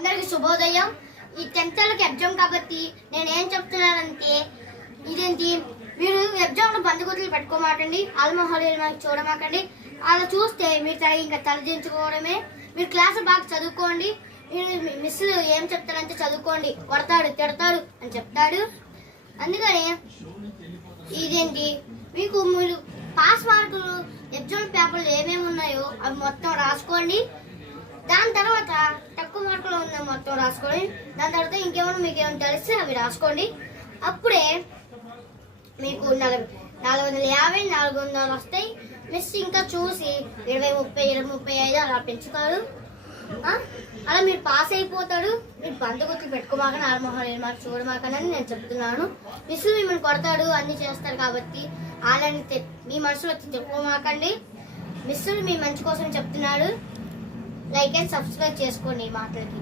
అందరికి శుభోదయం. ఈ 10th వాళ్ళకి ఎగ్జామ్ కాబట్టి నేనేం చెప్తున్నానంటే, ఇదేంటి మీరు ఎగ్జామ్లో బంధుగుతులు పెట్టుకోమాకండి, ఆల్మోహాలీలు మాకు చూడమాకండి. అలా చూస్తే మీరు ఇంకా తలదించుకోవడమే. మీరు క్లాస్ బాగా చదువుకోండి. మీరు మిస్సులు ఏం చెప్తారంటే చదువుకోండి, కొడతాడు తిడతాడు అని చెప్తాడు. అందుకని ఇదేంటి మీరు పాస్ మార్కులు ఎగ్జామ్ పేపర్లు ఏమేమి ఉన్నాయో అవి మొత్తం రాసుకోండి. దాని తర్వాత తక్కువ మార్కులు ఉన్న మొత్తం రాసుకోండి. దాని తర్వాత ఇంకేమైనా మీకు ఏమైనా తెలిస్తే అవి రాసుకోండి. అప్పుడే మీకు 450 400 వస్తాయి. మిస్ ఇంకా చూసి 20 30 35 అలా పెంచుతారు. అలా మీరు పాస్ అయిపోతాడు. మీరు బంధుగుతులు పెట్టుకోమాకని, ఆల్మోహాలీలు మాకు చూడమాకని నేను చెప్తున్నాను. మిస్ మిమ్మల్ని కొడతాడు అన్ని చేస్తారు కాబట్టి అలాని మీ మనసులో వచ్చి చెప్పుకోమాకండి. మిస్ మీ మంచి కోసం చెప్తున్నాడు. లైక్ అండ్ సబ్స్క్రైబ్ చేసుకోండి ఈ మాటలకి.